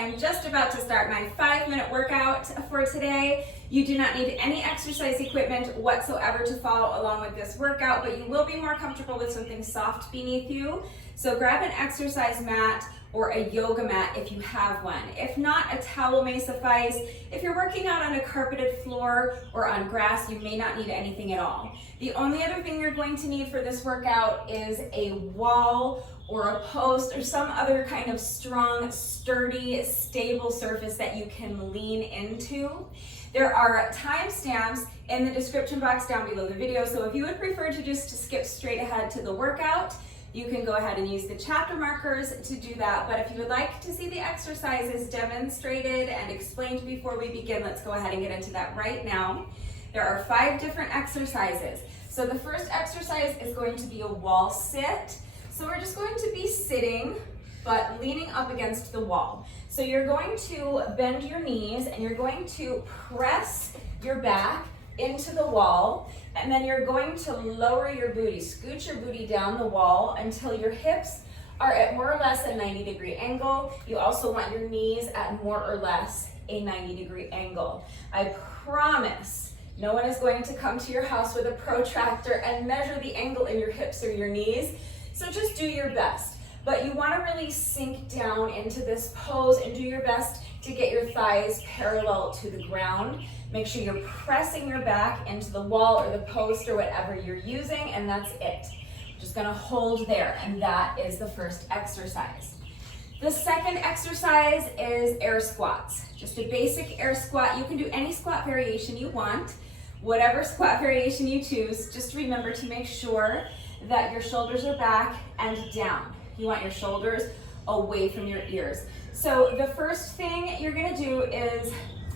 am just about to start my 5-minute workout for today. You do not need any exercise equipment whatsoever to follow along with this workout, but you will be more comfortable with something soft beneath you. So grab an exercise mat or a yoga mat if you have one. If not, a towel may suffice. If you're working out on a carpeted floor or on grass, you may not need anything at all. The only other thing you're going to need for this workout is a wall or a post or some other kind of strong, sturdy, stable surface that you can lean into. There are timestamps in the description box down below the video, so if you would prefer to just skip straight ahead to the workout, you can go ahead and use the chapter markers to do that. But if you would like to see the exercises demonstrated and explained before we begin, let's go ahead and get into that right now. There are 5 different exercises. So the first exercise is going to be a wall sit. So we're just going to be sitting, but leaning up against the wall. So you're going to bend your knees and you're going to press your back into the wall, and then you're going to lower your booty, scoot your booty down the wall until your hips are at more or less a 90-degree angle. You also want your knees at more or less a 90-degree angle. I promise no one is going to come to your house with a protractor and measure the angle in your hips or your knees, so just do your best. But you want to really sink down into this pose and do your best to get your thighs parallel to the ground. Make sure you're pressing your back into the wall or the post or whatever you're using, and that's it. Just gonna hold there, and that is the first exercise. The second exercise is air squats. Just a basic air squat. You can do any squat variation you want. Whatever squat variation you choose, just remember to make sure that your shoulders are back and down. You want your shoulders away from your ears. So the first thing you're gonna do is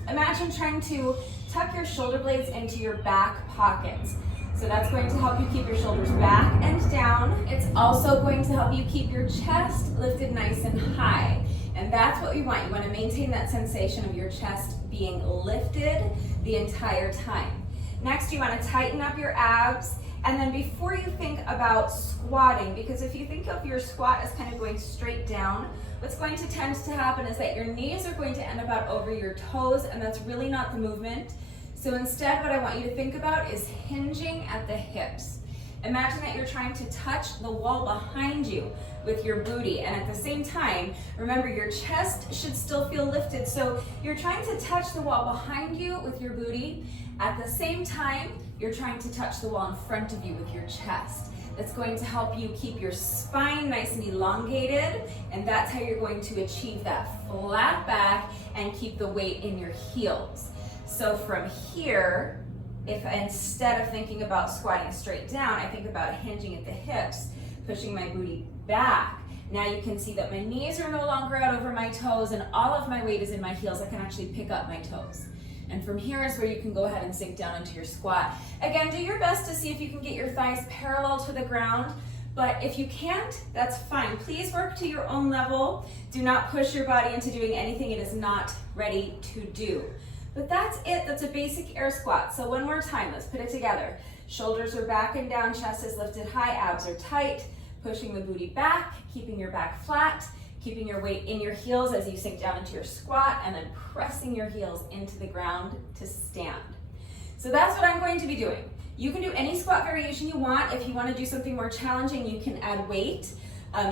imagine trying to tuck your shoulder blades into your back pockets. So that's going to help you keep your shoulders back and down. It's also going to help you keep your chest lifted nice and high. And that's what we want. You want to maintain that sensation of your chest being lifted the entire time. Next, you want to tighten up your abs. And then before you think about squatting, because if you think of your squat as kind of going straight down, what's going to tend to happen is that your knees are going to end up out over your toes, and that's really not the movement. So instead, what I want you to think about is hinging at the hips. Imagine that you're trying to touch the wall behind you with your booty, and at the same time, remember your chest should still feel lifted. So you're trying to touch the wall behind you with your booty. At the same time, you're trying to touch the wall in front of you with your chest. That's going to help you keep your spine nice and elongated, and that's how you're going to achieve that flat back and keep the weight in your heels. So from here, if instead of thinking about squatting straight down, I think about hinging at the hips, pushing my booty back. Now you can see that my knees are no longer out over my toes and all of my weight is in my heels. I can actually pick up my toes. And from here is where you can go ahead and sink down into your squat. Again, do your best to see if you can get your thighs parallel to the ground, but if you can't, that's fine. Please work to your own level. Do not push your body into doing anything it is not ready to do. But that's it, that's a basic air squat. So one more time, let's put it together. Shoulders are back and down, chest is lifted high, abs are tight, pushing the booty back, keeping your back flat, keeping your weight in your heels as you sink down into your squat, and then pressing your heels into the ground to stand. So that's what I'm going to be doing. You can do any squat variation you want. If you want to do something more challenging, you can add weight.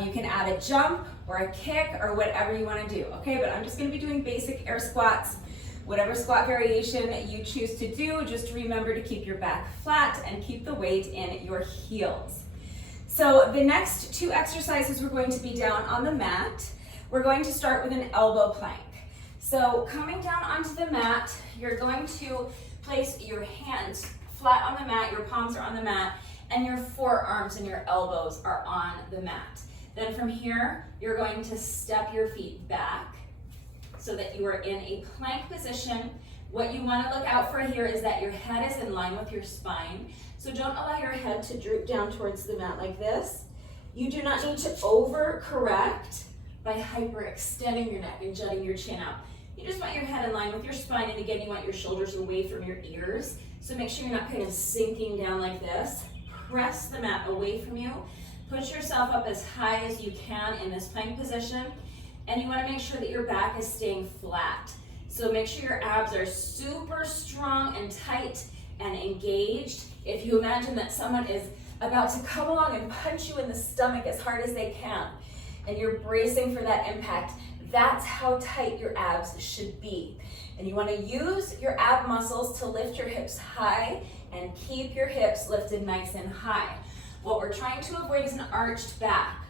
You can add a jump or a kick or whatever you want to do, okay? But I'm just going to be doing basic air squats. Whatever squat variation you choose to do, just remember to keep your back flat and keep the weight in your heels. So the next 2 exercises we're going to be down on the mat. We're going to start with an elbow plank. So coming down onto the mat, you're going to place your hands flat on the mat, your palms are on the mat, and your forearms and your elbows are on the mat. Then from here, you're going to step your feet back so that you are in a plank position. What you want to look out for here is that your head is in line with your spine. So don't allow your head to droop down towards the mat like this. You do not need to overcorrect by hyperextending your neck and jutting your chin out. You just want your head in line with your spine, and again, you want your shoulders away from your ears. So make sure you're not kind of sinking down like this. Press the mat away from you. Push yourself up as high as you can in this plank position. and you wanna make sure that your back is staying flat. So make sure your abs are super strong and tight and engaged. If you imagine that someone is about to come along and punch you in the stomach as hard as they can, and you're bracing for that impact, that's how tight your abs should be. And you wanna use your ab muscles to lift your hips high and keep your hips lifted nice and high. What we're trying to avoid is an arched back.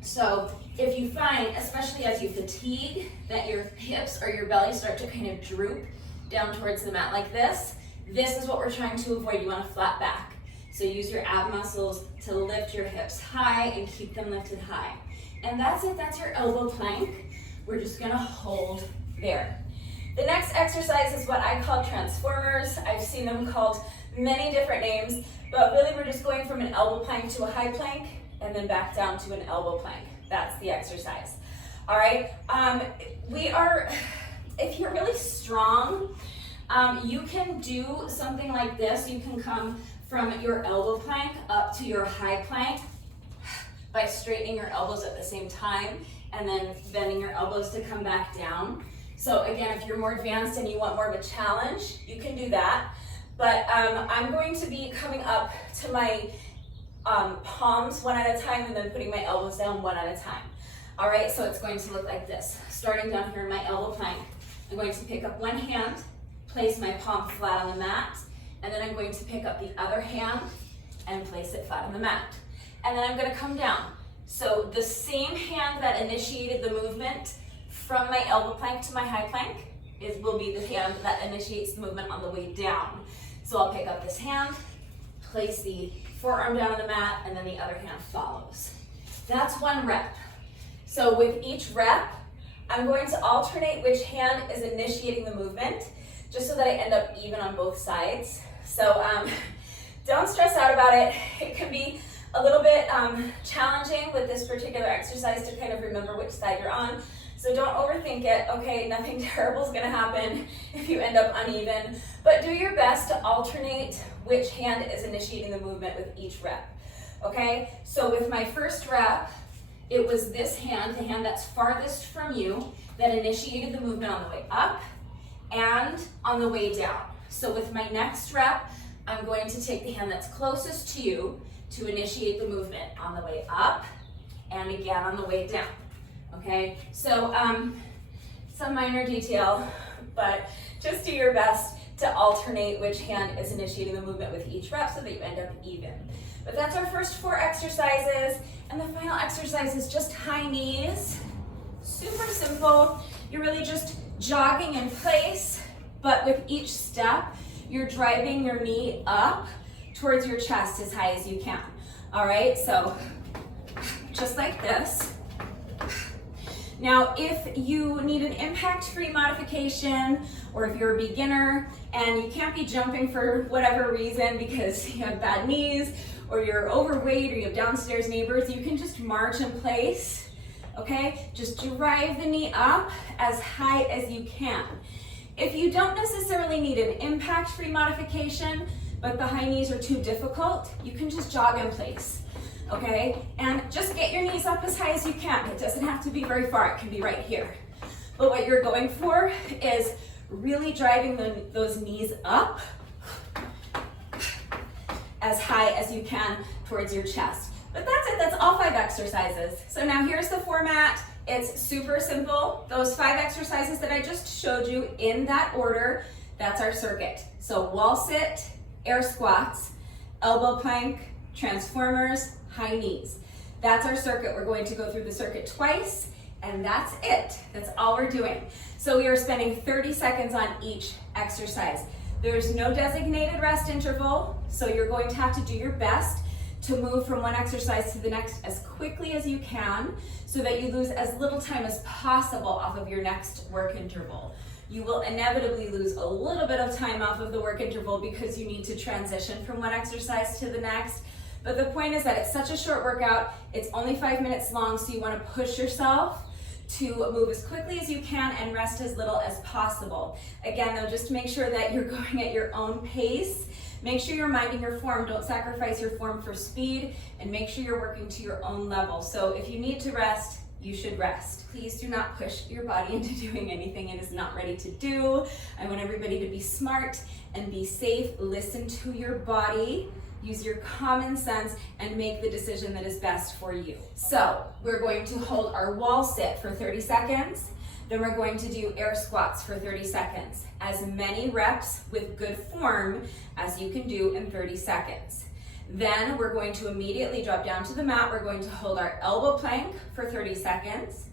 So if you find, especially as you fatigue, that your hips or your belly start to kind of droop down towards the mat like this is what we're trying to avoid. You want a flat back. So use your ab muscles to lift your hips high and keep them lifted high. And that's it, that's your elbow plank. We're just gonna hold there. The next exercise is what I call transformers. I've seen them called many different names, but really we're just going from an elbow plank to a high plank and then back down to an elbow plank. That's the exercise. All right, if you're really strong, you can do something like this. You can come from your elbow plank up to your high plank by straightening your elbows at the same time and then bending your elbows to come back down. So again, if you're more advanced and you want more of a challenge, you can do that. But I'm going to be coming up to my palms one at a time and then putting my elbows down one at a time. All right, so it's going to look like this. Starting down here in my elbow plank, I'm going to pick up one hand, place my palm flat on the mat, and then I'm going to pick up the other hand and place it flat on the mat. And then I'm gonna come down. So the same hand that initiated the movement from my elbow plank to my high plank will be the hand that initiates the movement on the way down. So I'll pick up this hand, place the forearm down on the mat, and then the other hand follows. That's one rep. So with each rep, I'm going to alternate which hand is initiating the movement, just so that I end up even on both sides. So don't stress out about it. It can be a little bit challenging with this particular exercise to kind of remember which side you're on. So don't overthink it. Okay, nothing terrible is gonna happen if you end up uneven, but do your best to alternate which hand is initiating the movement with each rep. Okay, so with my first rep, it was this hand, the hand that's farthest from you, that initiated the movement on the way up and on the way down. So with my next rep, I'm going to take the hand that's closest to you to initiate the movement on the way up and again on the way down. Okay, so some minor detail, but just do your best to alternate which hand is initiating the movement with each rep so that you end up even. But that's our first 4 exercises, and the final exercise is just high knees. Super simple. You're really just jogging in place, but with each step, you're driving your knee up towards your chest as high as you can. All right, so just like this. Now, if you need an impact-free modification, or if you're a beginner and you can't be jumping for whatever reason because you have bad knees, or you're overweight, or you have downstairs neighbors, you can just march in place, okay? Just drive the knee up as high as you can. If you don't necessarily need an impact-free modification, but the high knees are too difficult, you can just jog in place. Okay, and just get your knees up as high as you can. It doesn't have to be very far, it can be right here. But what you're going for is really driving those knees up as high as you can towards your chest. But that's it, that's all 5 exercises. So now here's the format. It's super simple. Those 5 exercises that I just showed you in that order, that's our circuit. So wall sit, air squats, elbow plank, transformers, high knees. That's our circuit. We're going to go through the circuit twice, and that's it. That's all we're doing. So we are spending 30 seconds on each exercise. There's no designated rest interval, so you're going to have to do your best to move from one exercise to the next as quickly as you can so that you lose as little time as possible off of your next work interval. You will inevitably lose a little bit of time off of the work interval because you need to transition from one exercise to the next. But the point is that it's such a short workout, it's only 5 minutes long, so you want to push yourself to move as quickly as you can and rest as little as possible. Again, though, just make sure that you're going at your own pace. Make sure you're minding your form. Don't sacrifice your form for speed, and make sure you're working to your own level. So if you need to rest, you should rest. Please do not push your body into doing anything it is not ready to do. I want everybody to be smart and be safe. Listen to your body, use your common sense, and make the decision that is best for you. So we're going to hold our wall sit for 30 seconds. Then we're going to do air squats for 30 seconds. As many reps with good form as you can do in 30 seconds. Then we're going to immediately drop down to the mat. We're going to hold our elbow plank for 30 seconds.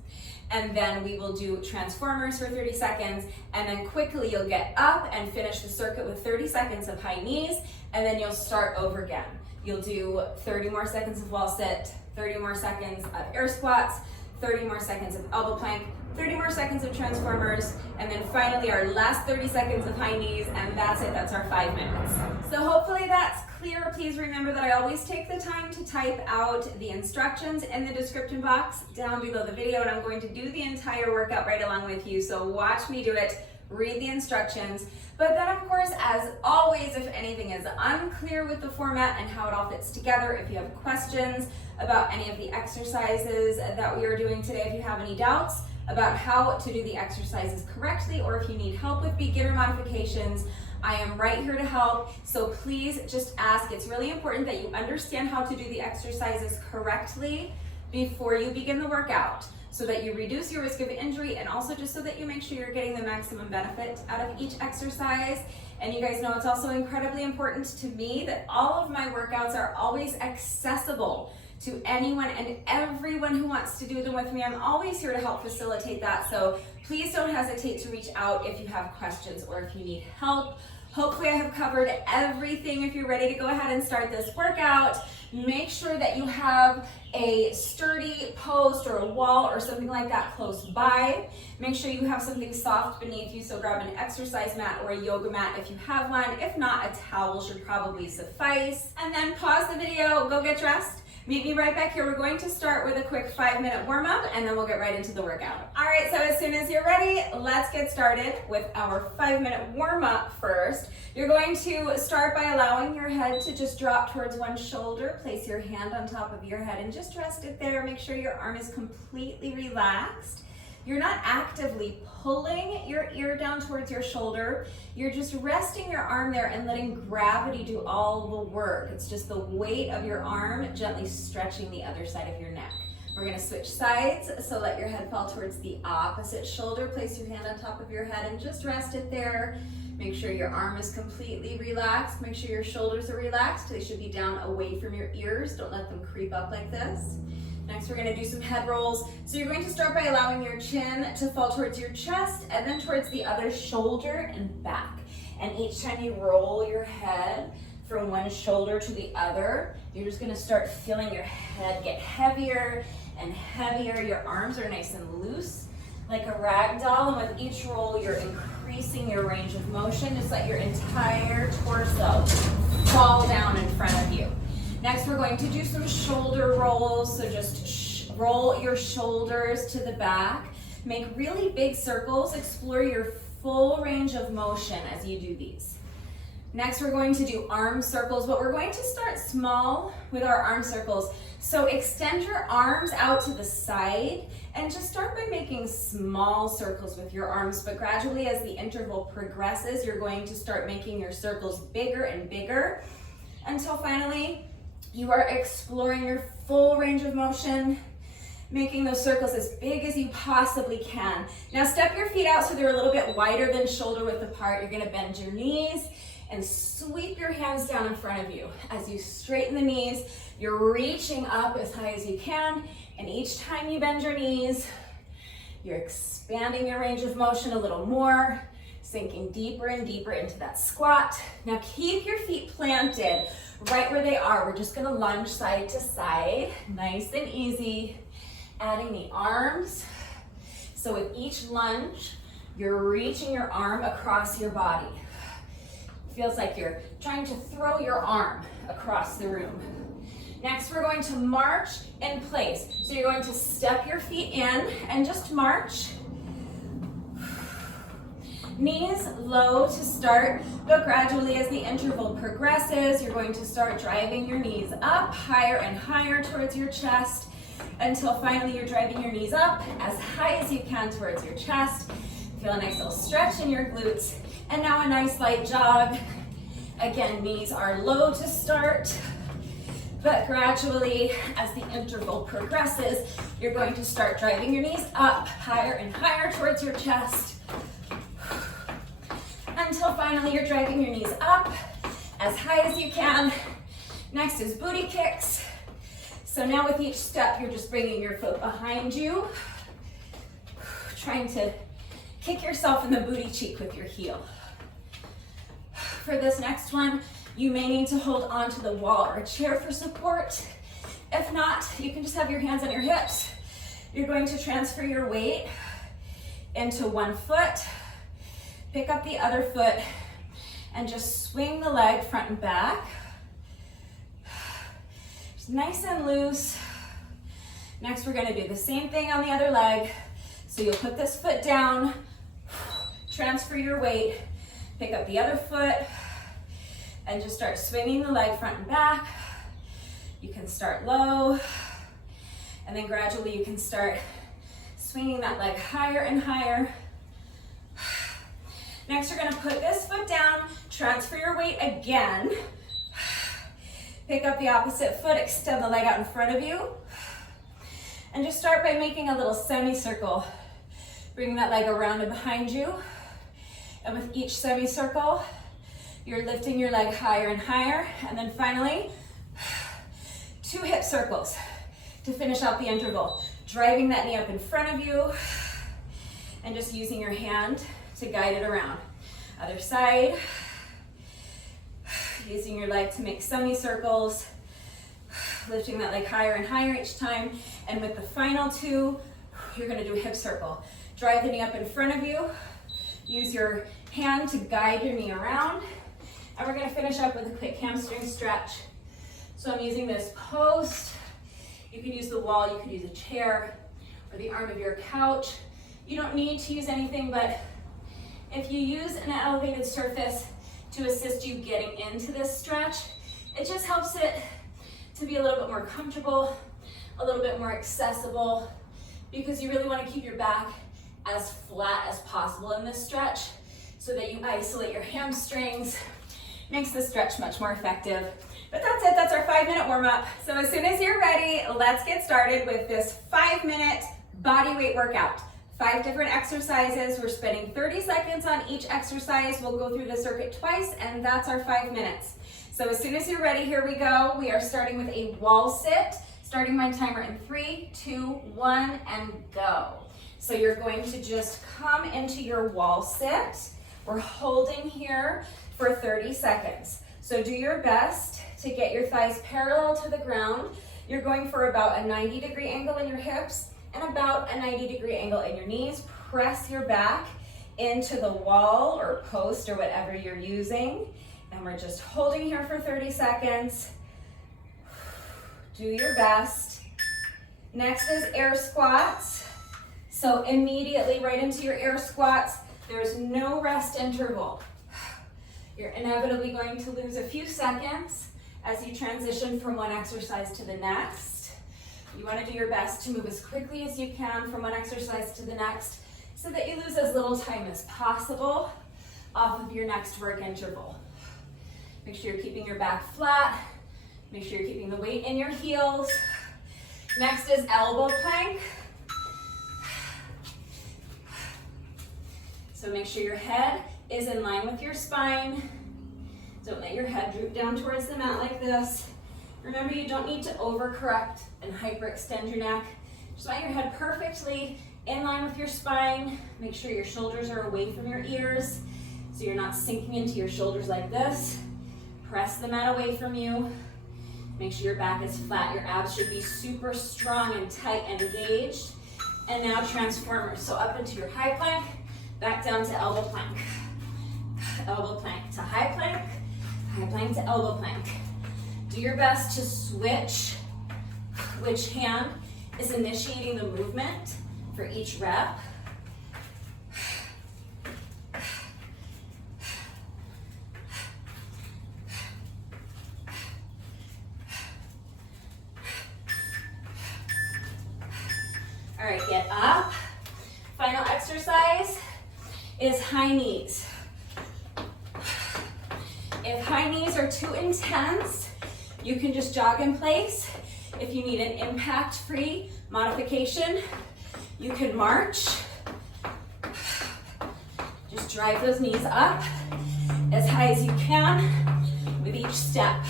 And then we will do transformers for 30 seconds. And then quickly you'll get up and finish the circuit with 30 seconds of high knees. And then you'll start over again. You'll do 30 more seconds of wall sit, 30 more seconds of air squats, 30 more seconds of elbow plank, 30 more seconds of transformers, and then finally our last 30 seconds of high knees, and that's it, that's our 5 minutes. So hopefully that's clear. Please remember that I always take the time to type out the instructions in the description box down below the video, and I'm going to do the entire workout right along with you, so watch me do it, read the instructions. But then of course, as always, if anything is unclear with the format and how it all fits together, if you have questions about any of the exercises that we are doing today, if you have any doubts about how to do the exercises correctly, or if you need help with beginner modifications, I am right here to help. So please just ask. It's really important that you understand how to do the exercises correctly before you begin the workout, so that you reduce your risk of injury, and also just so that you make sure you're getting the maximum benefit out of each exercise. And you guys know it's also incredibly important to me that all of my workouts are always accessible to anyone and everyone who wants to do them with me. I'm always here to help facilitate that. So please don't hesitate to reach out if you have questions or if you need help. Hopefully I have covered everything. If you're ready to go ahead and start this workout, make sure that you have a sturdy post or a wall or something like that close by. Make sure you have something soft beneath you, so grab an exercise mat or a yoga mat if you have one. If not, a towel should probably suffice. And then pause the video, go get dressed. Meet me right back here. We're going to start with a quick 5-minute warm-up, and then we'll get right into the workout. All right, so as soon as you're ready, let's get started with our 5-minute warm-up first. You're going to start by allowing your head to just drop towards one shoulder. Place your hand on top of your head and just rest it there. Make sure your arm is completely relaxed. You're not actively pulling your ear down towards your shoulder. You're just resting your arm there and letting gravity do all the work. It's just the weight of your arm gently stretching the other side of your neck. We're gonna switch sides, so let your head fall towards the opposite shoulder. Place your hand on top of your head and just rest it there. Make sure your arm is completely relaxed. Make sure your shoulders are relaxed. They should be down away from your ears. Don't let them creep up like this. Next, we're gonna do some head rolls. So you're going to start by allowing your chin to fall towards your chest and then towards the other shoulder and back. And each time you roll your head from one shoulder to the other, you're just gonna start feeling your head get heavier and heavier. Your arms are nice and loose, like a rag doll. And with each roll, you're increasing your range of motion. Just let your entire torso fall down in front of you. Next, we're going to do some shoulder rolls. So just roll your shoulders to the back. Make really big circles. Explore your full range of motion as you do these. Next, we're going to do arm circles, but we're going to start small with our arm circles. So extend your arms out to the side and just start by making small circles with your arms, but gradually as the interval progresses, you're going to start making your circles bigger and bigger until finally you are exploring your full range of motion, making those circles as big as you possibly can. Now step your feet out so they're a little bit wider than shoulder width apart. You're gonna bend your knees and sweep your hands down in front of you. As you straighten the knees, you're reaching up as high as you can, and each time you bend your knees, you're expanding your range of motion a little more, sinking deeper and deeper into that squat. Now keep your feet planted right where they are. We're just gonna lunge side to side, nice and easy, adding the arms. So with each lunge, you're reaching your arm across your body. It feels like you're trying to throw your arm across the room. Next, we're going to march in place. So you're going to step your feet in and just march. Knees low to start, but gradually as the interval progresses, you're going to start driving your knees up higher and higher towards your chest. until finally you're driving your knees up as high as you can towards your chest. Feel a nice little stretch in your glutes. And now a nice light jog. Again, knees are low to start, but gradually as the interval progresses, you're going to start driving your knees up higher and higher towards your chest, until finally you're driving your knees up as high as you can. Next is booty kicks. So now with each step, you're just bringing your foot behind you, trying to kick yourself in the booty cheek with your heel. For this next one, you may need to hold onto the wall or a chair for support. If not, you can just have your hands on your hips. You're going to transfer your weight into one foot, pick up the other foot, and just swing the leg front and back. Just nice and loose. Next, we're going to do the same thing on the other leg. So you'll put this foot down, transfer your weight, pick up the other foot, and just start swinging the leg front and back. You can start low, and then gradually you can start swinging that leg higher and higher. Next, you're gonna put this foot down, transfer your weight again, pick up the opposite foot, extend the leg out in front of you, and just start by making a little semicircle. Bring that leg around and behind you, and with each semicircle, you're lifting your leg higher and higher, and then finally, 2 hip circles to finish out the interval. Driving that knee up in front of you, and just using your hand to guide it around. Other side, using your leg to make semicircles, lifting that leg higher and higher each time, and with the final 2, you're gonna do a hip circle. Drive the knee up in front of you, use your hand to guide your knee around, and we're gonna finish up with a quick hamstring stretch. So I'm using this post. You can use the wall, you could use a chair, or the arm of your couch. You don't need to use anything, but if you use an elevated surface to assist you getting into this stretch, it just helps it to be a little bit more comfortable, a little bit more accessible, because you really want to keep your back as flat as possible in this stretch so that you isolate your hamstrings. Makes the stretch much more effective. But that's it, that's our 5-minute warm up. So as soon as you're ready, let's get started with this 5-minute body weight workout. 5 different exercises. We're spending 30 seconds on each exercise. We'll go through the circuit twice, and that's our 5 minutes. So as soon as you're ready, here we go. We are starting with a wall sit. Starting my timer in 3, 2, 1, and go. So you're going to just come into your wall sit. We're holding here for 30 seconds. So do your best to get your thighs parallel to the ground. You're going for about a 90-degree angle in your hips and about a 90-degree angle in your knees. Press your back into the wall or post or whatever you're using. And we're just holding here for 30 seconds. Do your best. Next is air squats. So immediately right into your air squats. There's no rest interval. You're inevitably going to lose a few seconds as you transition from one exercise to the next. You want to do your best to move as quickly as you can from one exercise to the next so that you lose as little time as possible off of your next work interval. Make sure you're keeping your back flat. Make sure you're keeping the weight in your heels. Next is elbow plank. So make sure your head is in line with your spine. Don't let your head droop down towards the mat like this. Remember, you don't need to overcorrect and hyperextend your neck. Just want your head perfectly in line with your spine. Make sure your shoulders are away from your ears so you're not sinking into your shoulders like this. Press the mat away from you. Make sure your back is flat. Your abs should be super strong and tight and engaged. And now transformers. So up into your high plank, back down to elbow plank. Elbow plank to high plank to elbow plank. Do your best to switch which hand is initiating the movement for each rep. up. Final exercise is high knees. If high knees are too intense, you can just jog in place. If you need an impact-free modification, you can march. Just drive those knees up as high as you can with each step.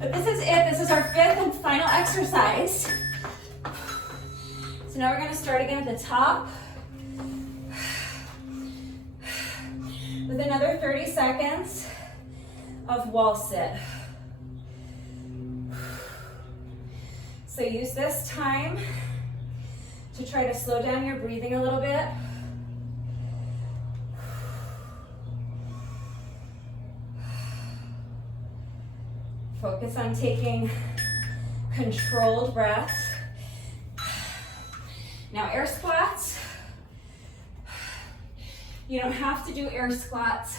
But this is it. This is our 5th and final exercise. So now we're going to start again at the top with another 30 seconds of wall sit. So use this time to try to slow down your breathing a little bit. Focus on taking controlled breaths. Now air squats. You don't have to do air squats.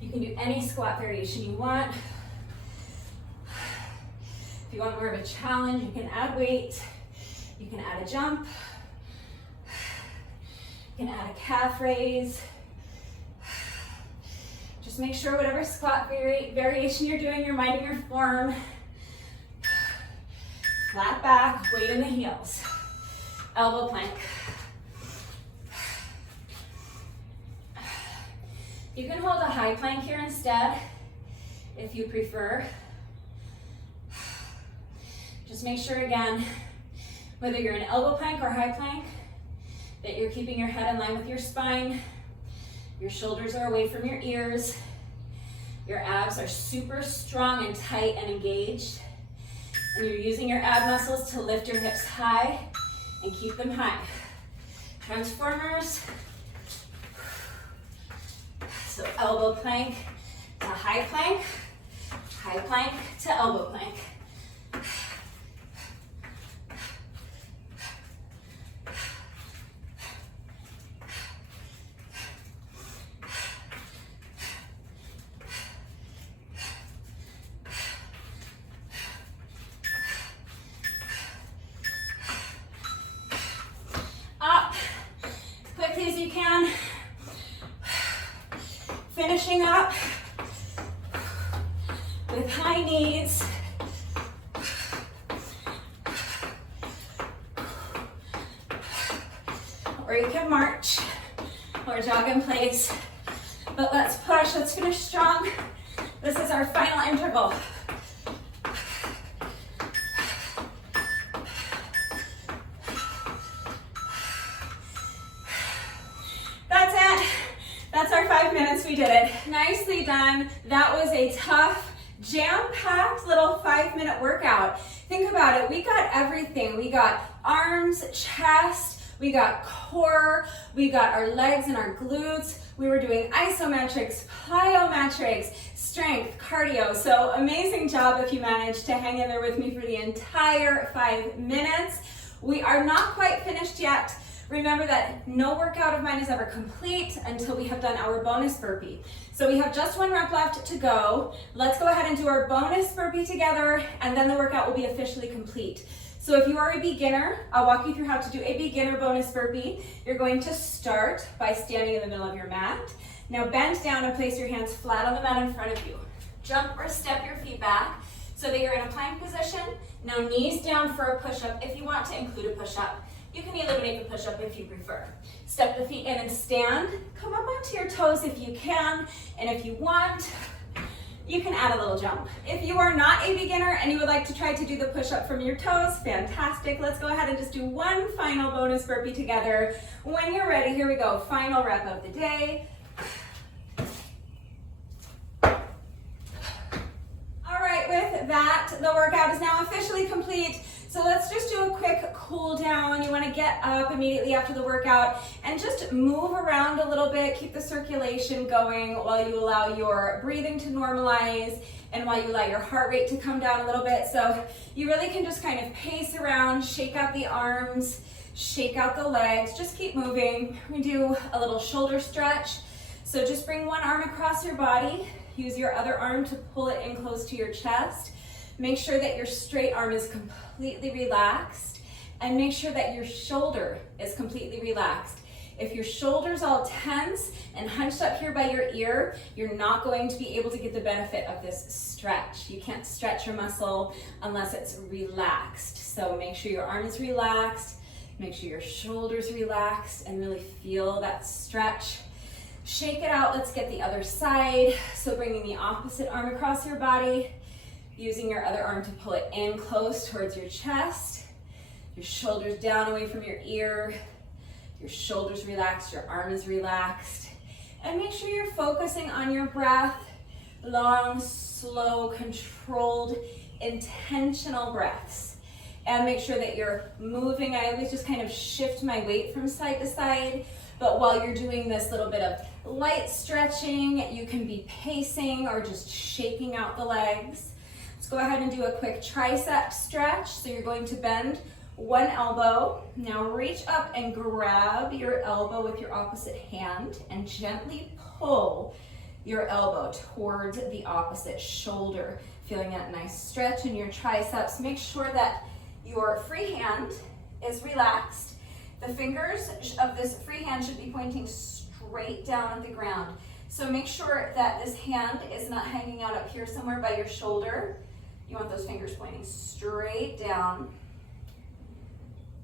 You can do any squat variation you want. If you want more of a challenge, you can add weight. You can add a jump. You can add a calf raise. Just make sure whatever squat variation you're doing, you're minding your form. Flat back, weight in the heels. Elbow plank. You can hold a high plank here instead, if you prefer. Just make sure again, whether you're in elbow plank or high plank, that you're keeping your head in line with your spine. Your shoulders are away from your ears. Your abs are super strong and tight and engaged. And you're using your ab muscles to lift your hips high and keep them high. Transformers. So elbow plank to high plank to elbow plank. Up, as quickly as you can. Finishing up with high knees. Or you can march or jog in place. But let's push, let's finish strong. This is our final interval. That's it. That's our 5 minutes, we did it. Nicely done. That was a tough, jam-packed little 5-minute workout. Think about it, we got everything. We got arms, chest, we got core, we got our legs and our glutes. We were doing isometrics, plyometrics, strength, cardio. So amazing job if you managed to hang in there with me for the entire 5 minutes. We are not quite finished yet. Remember that no workout of mine is ever complete until we have done our bonus burpee. So we have just 1 rep left to go. Let's go ahead and do our bonus burpee together, and then the workout will be officially complete. So if you are a beginner, I'll walk you through how to do a beginner bonus burpee. You're going to start by standing in the middle of your mat. Now bend down and place your hands flat on the mat in front of you. Jump or step your feet back so that you're in a plank position. Now knees down for a push-up if you want to include a push-up. You can eliminate the push-up if you prefer. Step the feet in and stand. Come up onto your toes if you can, and if you want, you can add a little jump. If you are not a beginner and you would like to try to do the push-up from your toes, fantastic. Let's go ahead and just do 1 final bonus burpee together. When you're ready, here we go. Final rep of the day. All right, with that, the workout is now officially complete. So let's just do a quick cool down. You want to get up immediately after the workout and just move around a little bit. Keep the circulation going while you allow your breathing to normalize and while you allow your heart rate to come down a little bit. So you really can just kind of pace around, shake out the arms, shake out the legs, just keep moving. We do a little shoulder stretch. So just bring one arm across your body. Use your other arm to pull it in close to your chest. Make sure that your straight arm is completely relaxed and make sure that your shoulder is completely relaxed. If your shoulder's all tense and hunched up here by your ear, you're not going to be able to get the benefit of this stretch. You can't stretch your muscle unless it's relaxed. So make sure your arm is relaxed, make sure your shoulder's relaxed, and really feel that stretch. Shake it out. Let's get the other side. So bringing the opposite arm across your body, using your other arm to pull it in close towards your chest, your shoulders down away from your ear, your shoulders relaxed, your arm is relaxed. And make sure you're focusing on your breath. Long, slow, controlled, intentional breaths. And make sure that you're moving. I always just kind of shift my weight from side to side. But while you're doing this little bit of light stretching, you can be pacing or just shaking out the legs. Let's go ahead and do a quick tricep stretch. So you're going to bend one elbow. Now reach up and grab your elbow with your opposite hand and gently pull your elbow towards the opposite shoulder. Feeling that nice stretch in your triceps. Make sure that your free hand is relaxed. The fingers of this free hand should be pointing straight down at the ground. So make sure that this hand is not hanging out up here somewhere by your shoulder. You want those fingers pointing straight down.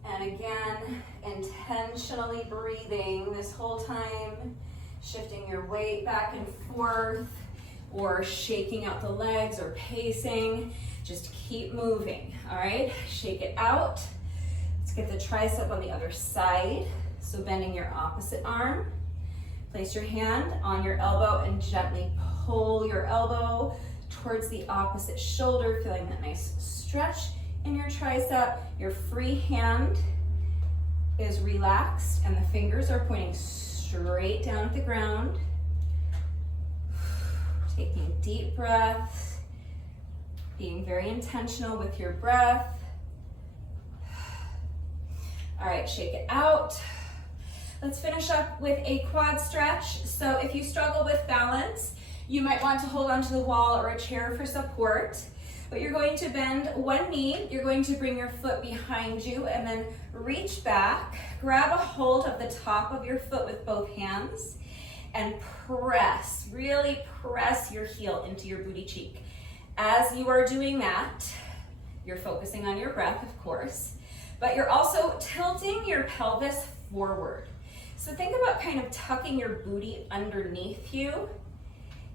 And again, intentionally breathing this whole time, shifting your weight back and forth, or shaking out the legs or pacing. Just keep moving, all right? Shake it out. Let's get the tricep on the other side. So bending your opposite arm. Place your hand on your elbow and gently pull your elbow towards the opposite shoulder, feeling that nice stretch in your tricep. Your free hand is relaxed and the fingers are pointing straight down at the ground. Taking deep breaths, being very intentional with your breath. All right, shake it out. Let's finish up with a quad stretch. So if you struggle with balance, you might want to hold onto the wall or a chair for support. But you're going to bend one knee, you're going to bring your foot behind you and then reach back, grab a hold of the top of your foot with both hands and press, really press your heel into your booty cheek. As you are doing that, you're focusing on your breath, of course, but you're also tilting your pelvis forward. So think about kind of tucking your booty underneath you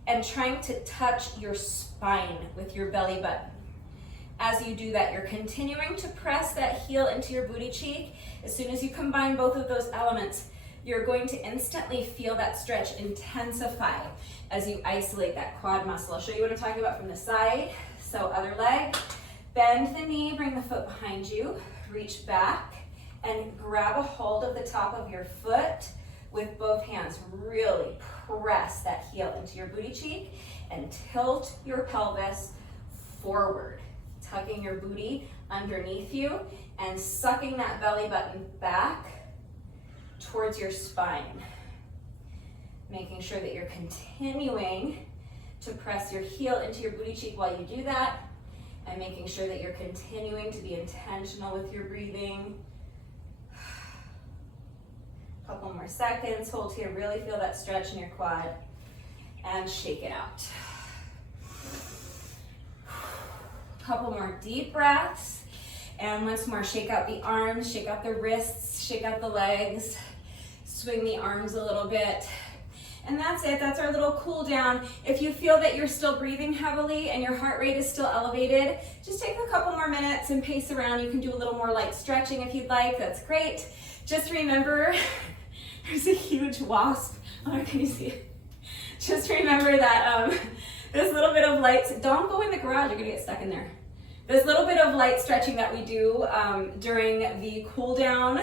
and trying to touch your spine with your belly button. As you do that, you're continuing to press that heel into your booty cheek. As soon as you combine both of those elements, you're going to instantly feel that stretch intensify as you isolate that quad muscle. I'll show you what I'm talking about from the side. So other leg, bend the knee, bring the foot behind you, reach back and grab a hold of the top of your foot with both hands. Really press that heel into your booty cheek and tilt your pelvis forward, tucking your booty underneath you and sucking that belly button back towards your spine. Making sure that you're continuing to press your heel into your booty cheek while you do that, and making sure that you're continuing to be intentional with your breathing. Couple more seconds, hold here, really feel that stretch in your quad, and shake it out. Couple more deep breaths, and once more, shake out the arms, shake out the wrists, shake out the legs, swing the arms a little bit. And that's it, that's our little cool down. If you feel that you're still breathing heavily and your heart rate is still elevated, just take a couple more minutes and pace around. You can do a little more light stretching if you'd like, that's great. Just remember, there's a huge wasp. Oh, can you see it? Just remember that this little bit of light, don't go in the garage, you're gonna get stuck in there. This little bit of light stretching that we do during the cool down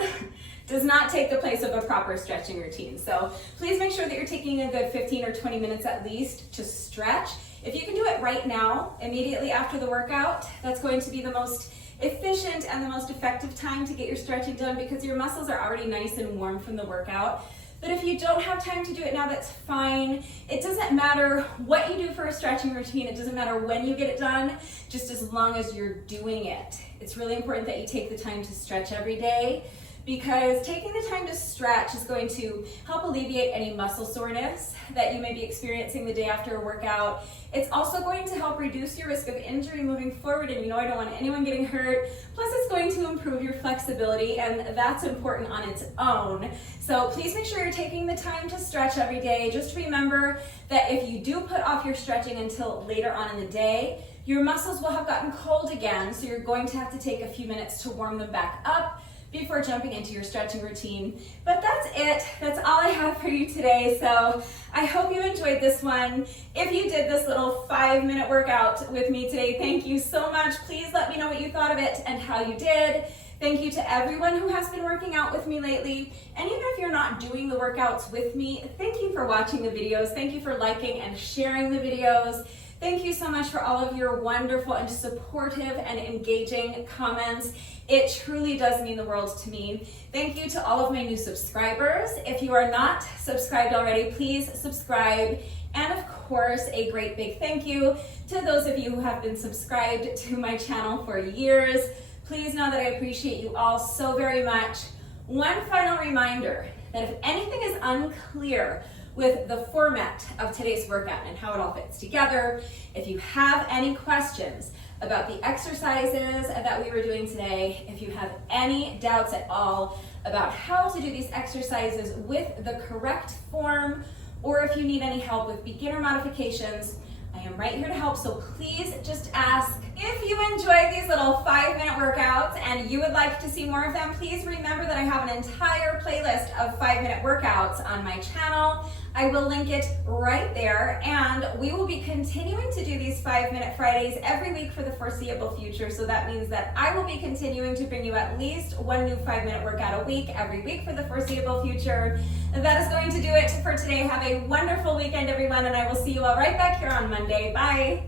does not take the place of a proper stretching routine. So please make sure that you're taking a good 15 or 20 minutes at least to stretch. If you can do it right now, immediately after the workout, that's going to be the most efficient and the most effective time to get your stretching done because your muscles are already nice and warm from the workout. But if you don't have time to do it now, that's fine. It doesn't matter what you do for a stretching routine. It doesn't matter when you get it done, just as long as you're doing it. it's really important that you take the time to stretch every day, because taking the time to stretch is going to help alleviate any muscle soreness that you may be experiencing the day after a workout. It's also going to help reduce your risk of injury moving forward, and you know I don't want anyone getting hurt. Plus it's going to improve your flexibility, and that's important on its own. So please make sure you're taking the time to stretch every day. Just remember that if you do put off your stretching until later on in the day, your muscles will have gotten cold again, so you're going to have to take a few minutes to warm them back up before jumping into your stretching routine. But that's it. That's all I have for you today. So I hope you enjoyed this one. If you did this little 5-minute workout with me today, thank you so much. Please let me know what you thought of it and how you did. Thank you to everyone who has been working out with me lately. And even if you're not doing the workouts with me, thank you for watching the videos. Thank you for liking and sharing the videos. Thank you so much for all of your wonderful and supportive and engaging comments. It truly does mean the world to me. Thank you to all of my new subscribers. If you are not subscribed already, please subscribe. And of course, a great big thank you to those of you who have been subscribed to my channel for years. Please know that I appreciate you all so very much. One final reminder that if anything is unclear with the format of today's workout and how it all fits together, if you have any questions about the exercises that we were doing today, if you have any doubts at all about how to do these exercises with the correct form, or if you need any help with beginner modifications, I am right here to help, so please just ask. If you enjoy these little 5-minute workouts and you would like to see more of them, please remember that I have an entire playlist of 5-minute workouts on my channel. I will link it right there, and we will be continuing to do these 5-minute Fridays every week for the foreseeable future. So that means that I will be continuing to bring you at least one new 5-minute workout a week every week for the foreseeable future. And that is going to do it for today. Have a wonderful weekend, everyone, and I will see you all right back here on Monday. Bye.